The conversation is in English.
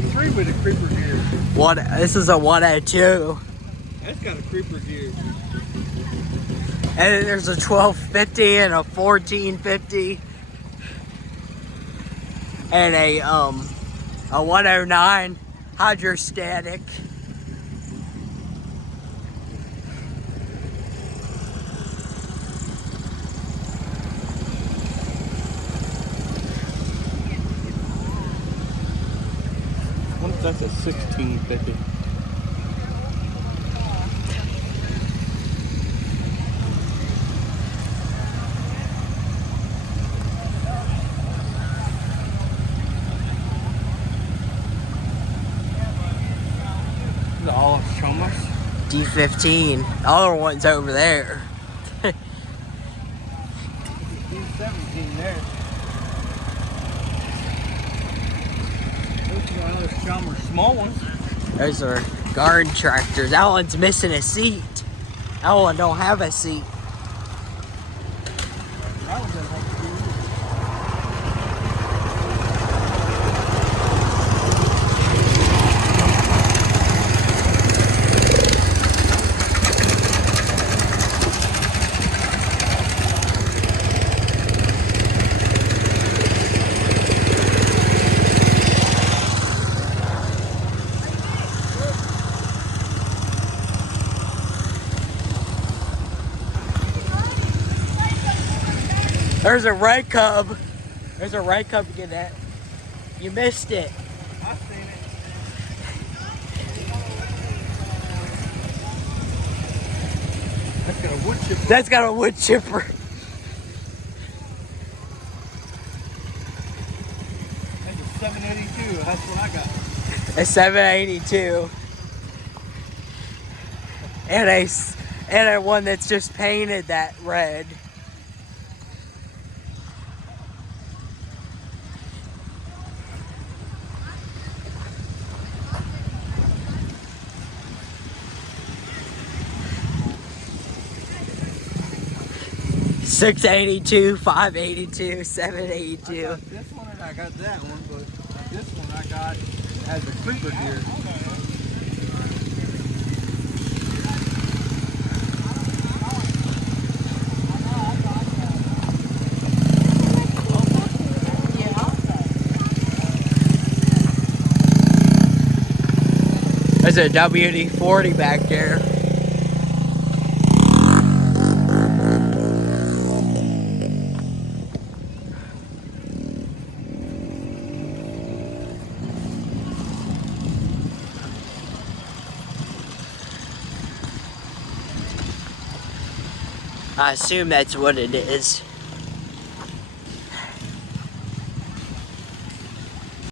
73 with a creeper gear. This is a 102. That's got a creeper gear. And then there's a 1250 and a 1450. And a 109 hydrostatic. What if that's a 1650? The all Chomas? D15. The other one's over there. D17 there. Those are those Chalmers small ones. Those are garden tractors. That one's missing a seat. That one don't have a seat. That one doesn't have to do. There's a red cub. There's a red cub to get that. You missed it. I've seen it. That's got a wood chipper. That's got a wood chipper. That's a 782. That's what I got. A 782. And a one that's just painted that red. $682, $582, $782. I got this one and I got that one, but this one I got has a creeper gear. There's a WD-40 back there. I assume that's what it is.